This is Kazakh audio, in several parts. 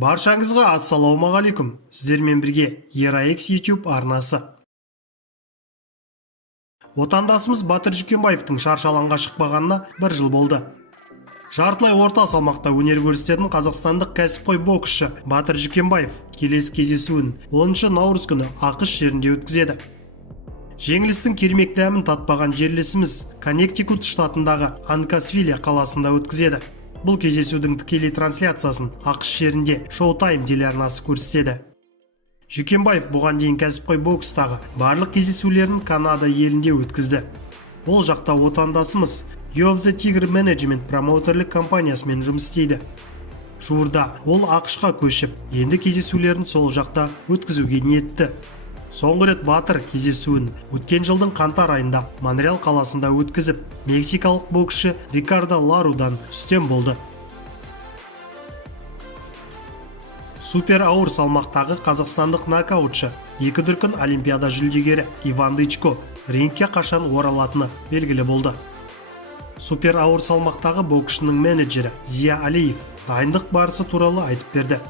Баршаңызға ассалаумағалейкум. Сіздермен бірге ERA-X YouTube арнасы. Отандасымыз Батыр Жүкембаевтың шаршы алаңға шықпағанына 1 жыл болды. Жартылай орта салмақта өнер көрсететін қазақстандық кәсіпқой боксшы Батыр Жүкембаев келесі кездесуін 10 наурыз күні ақш жерінде өткізеді. Жеңілістің кермек дәмін татпаған жерлесіміз Коннектикут штатындағы Анкасвиле қаласында өткізеді. Бұл кездесудің тікелей трансляциясын ақш жерінде Showtime телеарнасы көрсетеді. Жүкембаев бұған дейін кәсіпқой бокстағы барлық кездесулерін Канада елінде өткізді. Ол жақта отандасымыз Year of the Tiger Management промоутерлік компаниясымен жұмыс істейді. Жуырда ол ақшқа көшіп, енді кездесулерін сол жақта өткізуге ниетті. Соңғы рет Батыр кездесуін өткен жылдың қаңтар айында Монреал қаласында өткізіп, мексикалық боксшы Рикардо Ларудан үстем болды. Супер ауыр салмақтағы қазақстандық нокаутшы, 2 дүркін олимпиада жүлдегері Иван Дычко рингке қашан оралатыны белгілі болды. Супер ауыр салмақтағы боксшының менеджері Зия Алиев дайындық барысы туралы айтып берді.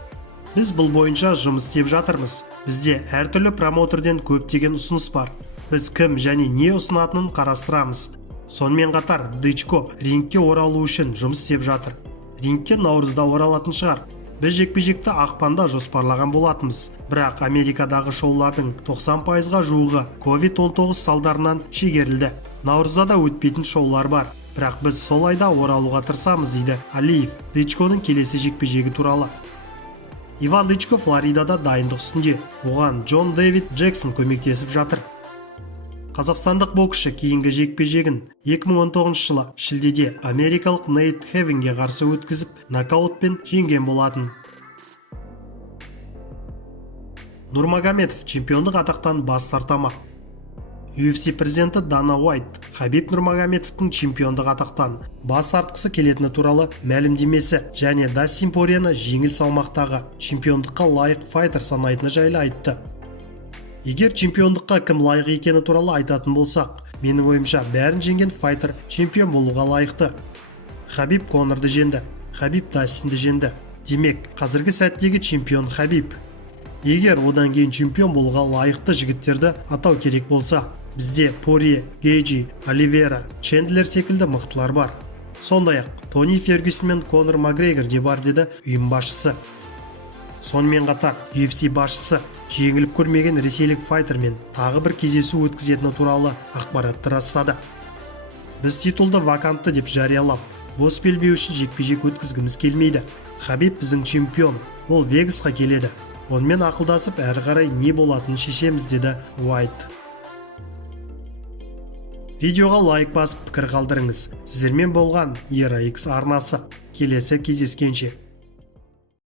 Біз бұл бойынша жұмыс істеп жатырмыз. Бізде әртүрлі промоутерден көптеген ұсыныс бар. Біз кім және не ұсынатынын қарастырамыз. Сонымен қатар Дычко рингке оралу үшін жұмыс істеп жатыр. Рингке наурызда оралатын шығар. Біз жекпе-жекті ақпанда жоспарлаған болатынбыз. Бірақ Америкадағы шоулардың 90%-ға жуығы COVID-19 салдарынан шегерілді. Наурызда да өтпейтін шоулар бар. Бірақ біз сол айда оралуға тырысамыз, дейді Алиев Дычконың келесі жекпе-жегі туралы. Иван Дычко Флоридада дайындық үстінде. Оған Джон Дэвид Джексон көмектесіп жатыр. Қазақстандық боксшы кейінгі жекпе-жегін 2019 жылы шілдеде америкалық Нейт Хевинге қарсы өткізіп, нокаутпен жеңген болатын. Нурмагомедов чемпиондық атақтан бас тартамақ. UFC президенті Дана Уайт Хабиб Нурмагомедовтың чемпиондық атақтан бас тартқысы келетіні туралы мәлімдемесі және Дастин Порияны жеңіл салмақтағы чемпиондыққа лайық файтер санайтыны жайлы айтты. Егер чемпиондыққа кім лайық екені туралы айтатын болсақ, менің ойымша бәрін жеңген файтер чемпион болуға лайықты. Хабиб Конорды жеңді, Хабиб Дастинді жеңді. Демек, қазіргі сәттегі чемпион Хабиб. Егер одан кейін чемпион болуға лайықты жігіттерді атау керек болса, бізде Порие, Гейджи, Оливера, Чендлер секілді мықтылар бар. Сондай-ақ Тони Фергюсон мен Конор Макгрегор де бар, деді ұйым басшысы. Сонымен қатар UFC басшысы жеңіліп көрмеген ресейлік файтермен тағы бір кездесу өткізетіні туралы ақпаратты растады. Біз титулды вакантты деп жариялап, бос белбеу үшін жекпе-жек өткізгіміз келмейді. Хабиб біздің чемпион, ол Вегасқа келеді. Онымен ақылдасып, әрі қарай не болатынын шешеміз, деді Уайт. Видеоға лайк басып пікір қалдырыңыз. Сіздермен болған ERA-X арнасы. Келесі кездескенше.